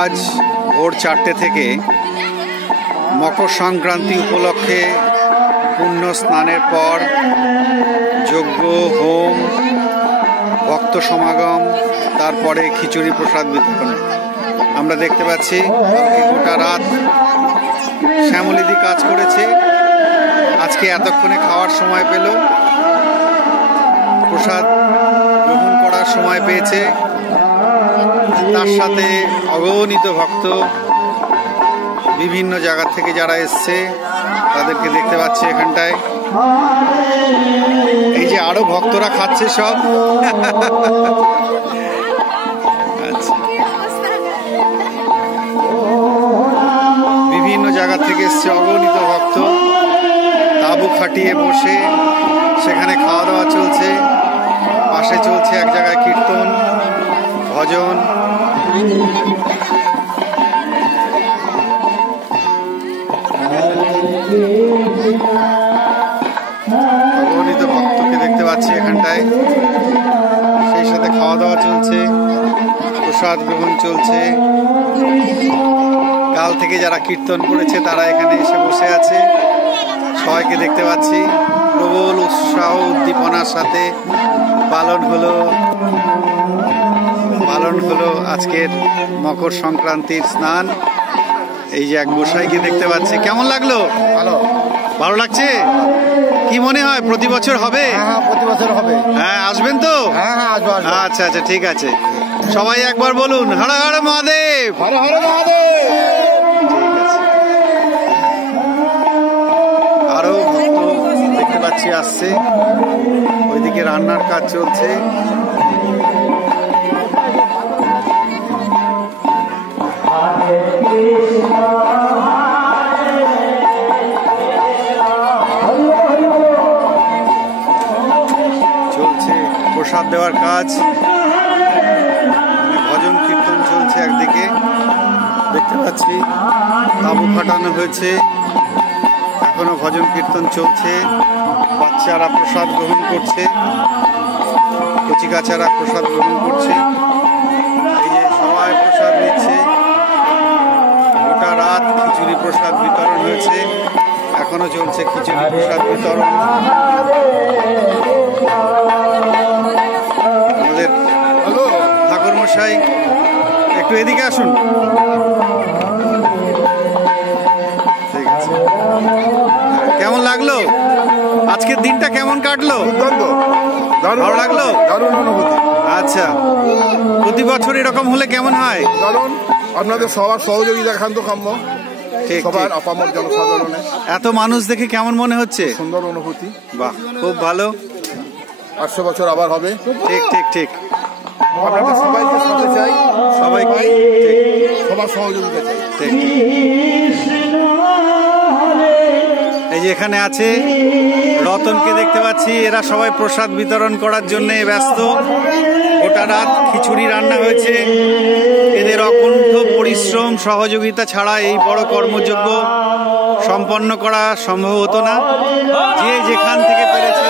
আজ ভোর 4টে থেকে মকর সংক্রান্তি উপলক্ষে পুণ্য স্নানের পর যজ্ঞ, হোম, ভক্ত সমাগম, তারপরে খিচুড়ি প্রসাদ বিতরণ আমরা দেখতে পাচ্ছি। গোটা রাত শ্যামলিদি কাজ করেছে, আজকে এতক্ষণে খাওয়ার সময় পেল, প্রসাদ গ্রহণ করার সময় পেয়েছে। তার সাথে অগণিত ভক্ত বিভিন্ন জায়গা থেকে যারা এসছে তাদেরকে দেখতে পাচ্ছি এখানটায়। এই যে আরো ভক্তরা খাচ্ছে সব। আচ্ছা, বিভিন্ন জায়গা থেকে এসছে অগণিত ভক্ত, তাঁবু খাটিয়ে বসে সেখানে খাওয়া দাওয়া চলছে। পাশে চলছে এক জায়গায় কীর্তন, ভজন। অগণিত ভক্তকে দেখতে পাচ্ছি এখানটায়, সেই সাথে খাওয়া দাওয়া চলছে, প্রসাদ গ্রহণ চলছে। কাল থেকে যারা কীর্তন করেছে তারা এখানে এসে বসে আছে, সবাইকে দেখতে পাচ্ছি। প্রবল উৎসাহ উদ্দীপনার সাথে পালন হলো আজকের মকর সংক্রান্তির স্নান। এই যে এক গোসাইকে দেখতে পাচ্ছি, কেমন লাগলো? ভালো লাগছে? কি মনে হয় প্রতি বছর হবে? প্রতি বছর হবে। হ্যাঁ, আসবেন তো? আচ্ছা আচ্ছা, ঠিক আছে। সবাই একবার বলুন, হর হর মহাদেব। হর হর মহাদেব। ঠিক আছে। আরো ভক্ত দেখতে পাচ্ছি আসছে, ওইদিকে রান্নার কাজ চলছে। চলছে প্রসাদ দেওয়ার কাজ, ভজন কীর্তন চলছে। একদিকে দেখতে পাচ্ছি তাঁবু খাটানো হয়েছে, এখনো ভজন কীর্তন চলছে। বাচ্চারা প্রসাদ গ্রহণ করছে, কচিকাচারা প্রসাদ গ্রহণ করছে। এই যে সবাই প্রসাদ নিচ্ছে। গোটা রাত খিচুড়ি প্রসাদ বিতরণ হয়েছে, এখনো চলছে খিচুড়ি প্রসাদ বিতরণ। আমাদের ঠাকুর মশাই একটু এদিকে আসুন। ঠিক আছে, কেমন লাগলো আজকের দিনটা? কেমন কাটলো? ভালো লাগলো? দারুণ অনুভূতি। আচ্ছা, প্রতি বছর এরকম হলে কেমন হয়? দারুণ। আপনাদের সবার সহযোগিতা একান্ত কাম্য, সবার আপামর জনসাধারণের। এত মানুষ দেখে কেমন মনে হচ্ছে? সুন্দর অনুভূতি। বাহ, খুব ভালো। 800 বছর আবার হবে। ঠিক ঠিক ঠিক। আপনাদের সবাইকে সাথে চাই, সবাইকে সবার সহযোগিতা চাই। ঠিক। এই যে এখানে আছে রতনকে দেখতে পাচ্ছি, এরা সবাই প্রসাদ বিতরণ করার জন্য ব্যস্ত। গোটা রাত খিচুড়ি রান্না হয়েছে। এদের অকুণ্ঠ পরিশ্রম, সহযোগিতা ছাড়া এই বড় কর্মযজ্ঞ সম্পন্ন করা সম্ভব হতো না। যে যেখান থেকে পেরেছে